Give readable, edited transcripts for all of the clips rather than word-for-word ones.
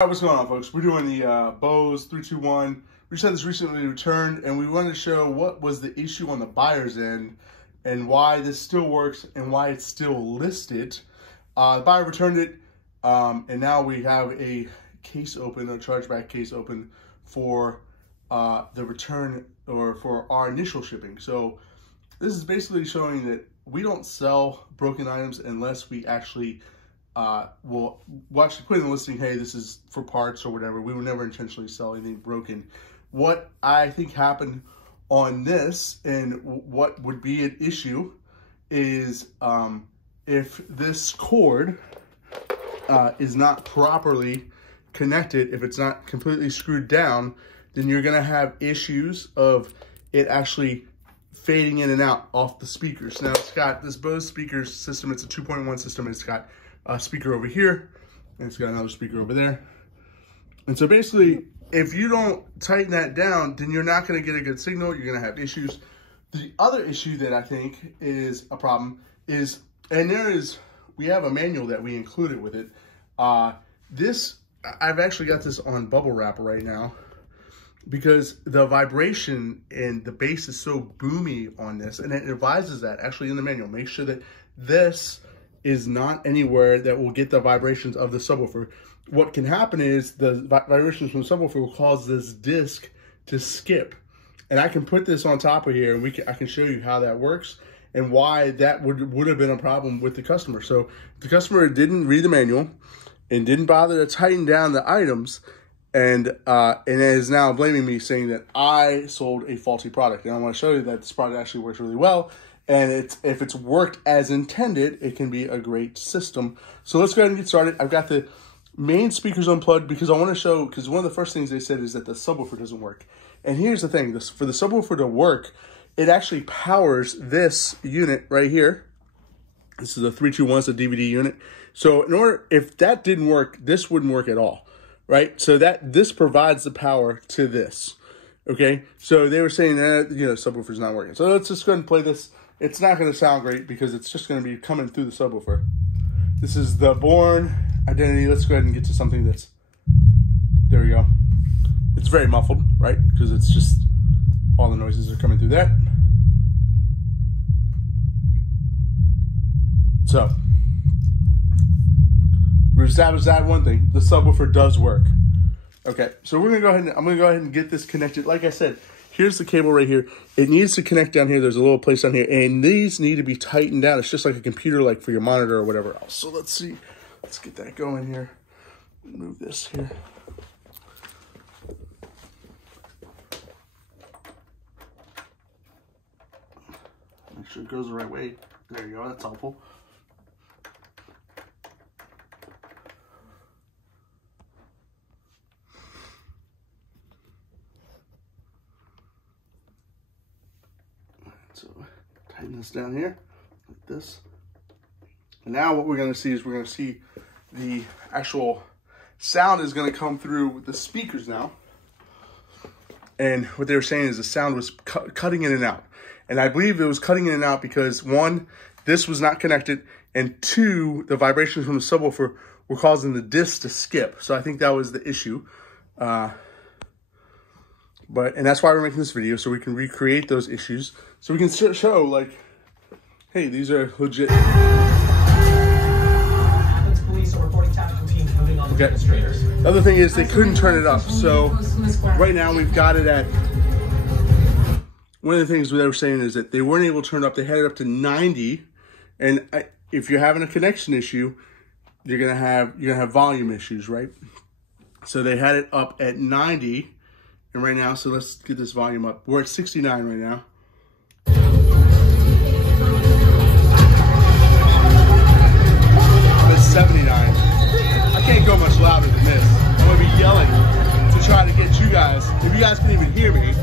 Alright, what's going on, folks? We're doing the Bose 321. We just had this recently returned, and we wanted to show what was the issue on the buyer's end and why this still works and why it's still listed. The buyer returned it, and now we have a case open, a chargeback case open for the return or for our initial shipping. So this is basically showing that we don't sell broken items unless we actually we'll actually put in the listing, hey, this is for parts or whatever. We would never intentionally sell anything broken. What I think happened on this and what would be an issue is if this cord is not properly connected, if it's not completely screwed down, then you're gonna have issues of it actually fading in and out off the speakers. Now it's got this Bose speaker system, it's a 2.1 system, and it's got a speaker over here, and it's got another speaker over there. And so basically, if you don't tighten that down, then you're not gonna get a good signal, you're gonna have issues. The other issue that I think is a problem is, and we have a manual that we included with it. I've actually got this on bubble wrap right now because the vibration and the bass is so boomy on this, and it advises that actually in the manual. Make sure that this is not anywhere that will get the vibrations of the subwoofer. What can happen is the vibrations from the subwoofer will cause this disc to skip. And I can put this on top of here, and I can show you how that works and why that would have been a problem with the customer. So the customer didn't read the manual and didn't bother to tighten down the items, and is now blaming me, saying that I sold a faulty product. And I want to show you that this product actually works really well. And if it's worked as intended, it can be a great system. So let's go ahead and get started. I've got the main speakers unplugged because I want to show, because one of the first things they said is that the subwoofer doesn't work. And here's the thing, for the subwoofer to work, it actually powers this unit right here. This is a 321, it's a DVD unit. So if that didn't work, this wouldn't work at all, right? So this provides the power to this, okay? So they were saying that, subwoofer's not working. So let's just go ahead and play this. It's not going to sound great because it's just going to be coming through the subwoofer. This is the Born Identity. Let's go ahead and get to something that's, there we go. It's very muffled, right? Because it's just, all the noises are coming through that. So, we've established that one thing. The subwoofer does work. Okay, so we're going to go ahead and, I'm going to go ahead and get this connected. Like I said, here's the cable right here. It needs to connect down here. There's a little place down here, and these need to be tightened down. It's just like a computer, like for your monitor or whatever else. So let's see. Let's get that going here. Move this here. Make sure it goes the right way. There you go. That's helpful. So tighten this down here like this. And now what we're going to see is we're going to see the actual sound is going to come through the speakers now. And what they were saying is the sound was cutting in and out. And I believe it was cutting in and out because, one, this was not connected, and two, the vibrations from the subwoofer were causing the disc to skip. So I think that was the issue. And that's why we're making this video, so we can recreate those issues. So we can show, like, hey, these are legit. Police are reporting tactical teams moving on the demonstrators. The other thing is they couldn't turn it up. So right now we've got it at, one of the things they were saying is that they weren't able to turn it up. They had it up to 90. And if you're having a connection issue, you're gonna have volume issues, right? So they had it up at 90. And right now, so let's get this volume up. We're at 69 right now. I'm at 79. I can't go much louder than this. I'm gonna be yelling to try to get you guys, if you guys can even hear me.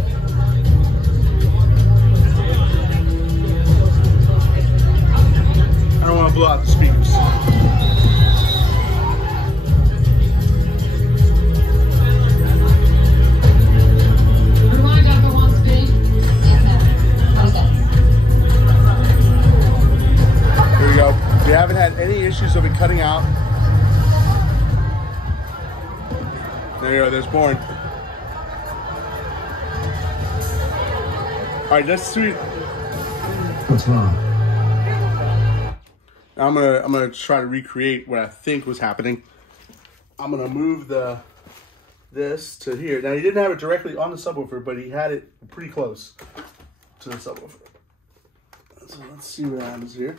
I don't want to blow out the speakers. We haven't had any issues of it cutting out. There you go, there's born. All right, let's see. What's wrong? I'm gonna try to recreate what I think was happening. I'm gonna move this to here. Now he didn't have it directly on the subwoofer, but he had it pretty close to the subwoofer. So let's see what happens here.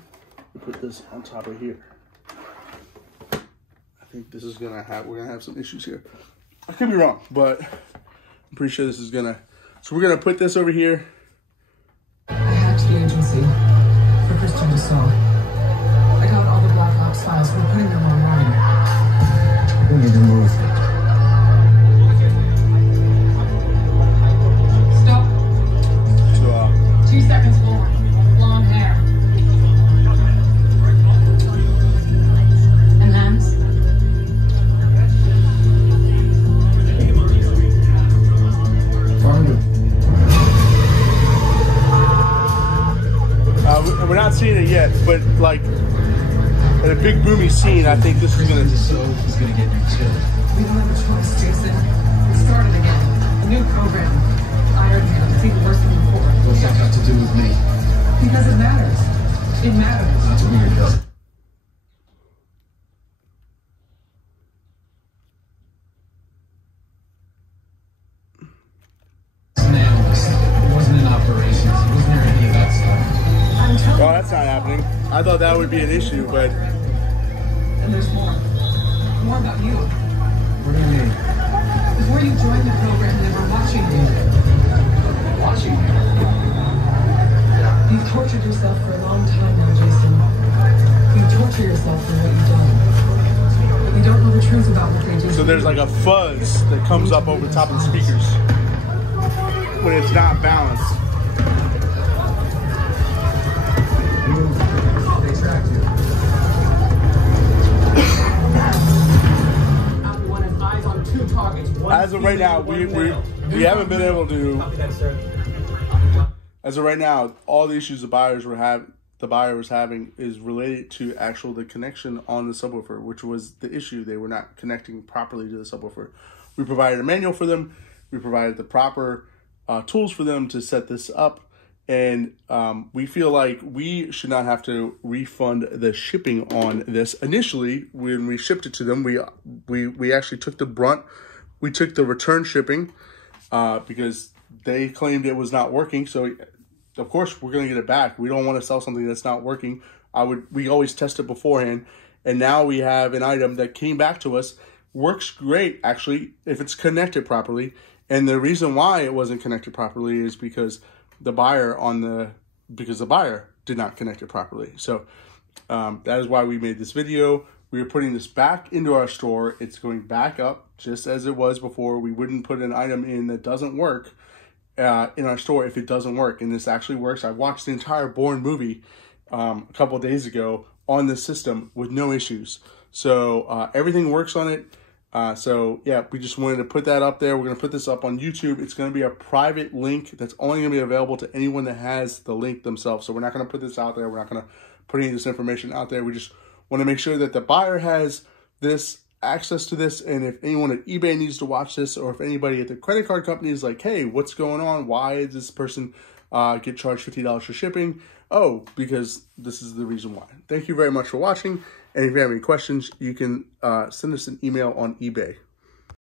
We put this on top of here. I think this is we're gonna have some issues here. I could be wrong, but I'm pretty sure this is gonna. So we're gonna put this over here. I hacked the agency for Christian to solve. I got all the Black Ops files. We're putting them online. We need to move. Stop. So, 2 seconds more. Long hair. And hands. we're not seeing it yet, but like in a big boomy scene, I think this is gonna. He's gonna get you killed. We don't have a choice, Jason. We started again. A new program. Iron Man. It's even worse than before. What's that got to do with me? Because it matters. It matters. That's weird, though. An analyst. It wasn't in operations. It wasn't near any of that stuff. I'm telling Oh, that's not happening. I thought that would be an issue, but And there's more. More about you. What do you mean? Before you joined the program, they were watching you. Watching me? You've tortured yourself for a long time now, Jason. You torture yourself for what you've done. But you don't know the truth about what they do. so there's like a fuzz that comes up over the top of the speakers when it's not balanced. They tracked you. One has eyes on 2 targets. One As of right now, we haven't been able to. Copy that, sir. As of right now, all the issues the buyer was having is related to the connection on the subwoofer, which was the issue. They were not connecting properly to the subwoofer. We provided a manual for them. We provided the proper tools for them to set this up. And we feel like we should not have to refund the shipping on this. Initially, when we shipped it to them, we actually took the brunt. We took the return shipping because they claimed it was not working. So, of course, we're going to get it back. We don't want to sell something that's not working. We always test it beforehand. And now we have an item that came back to us. Works great, actually, if it's connected properly. And the reason why it wasn't connected properly is because the buyer did not connect it properly. So that is why we made this video. We are putting this back into our store. It's going back up just as it was before. We wouldn't put an item in that doesn't work in our store if it doesn't work. And this actually works. I watched the entire Bourne movie a couple of days ago on this system with no issues. So everything works on it. So yeah, we just wanted to put that up there. We're going to put this up on YouTube. It's going to be a private link that's only going to be available to anyone that has the link themselves. So we're not going to put this out there. We're not going to put any of this information out there. We just want to make sure that the buyer has this access to this. And if anyone at eBay needs to watch this, or if anybody at the credit card company is like, hey, what's going on? Why did this person get charged $50 for shipping? Oh, because this is the reason why. Thank you very much for watching. And if you have any questions, you can send us an email on eBay.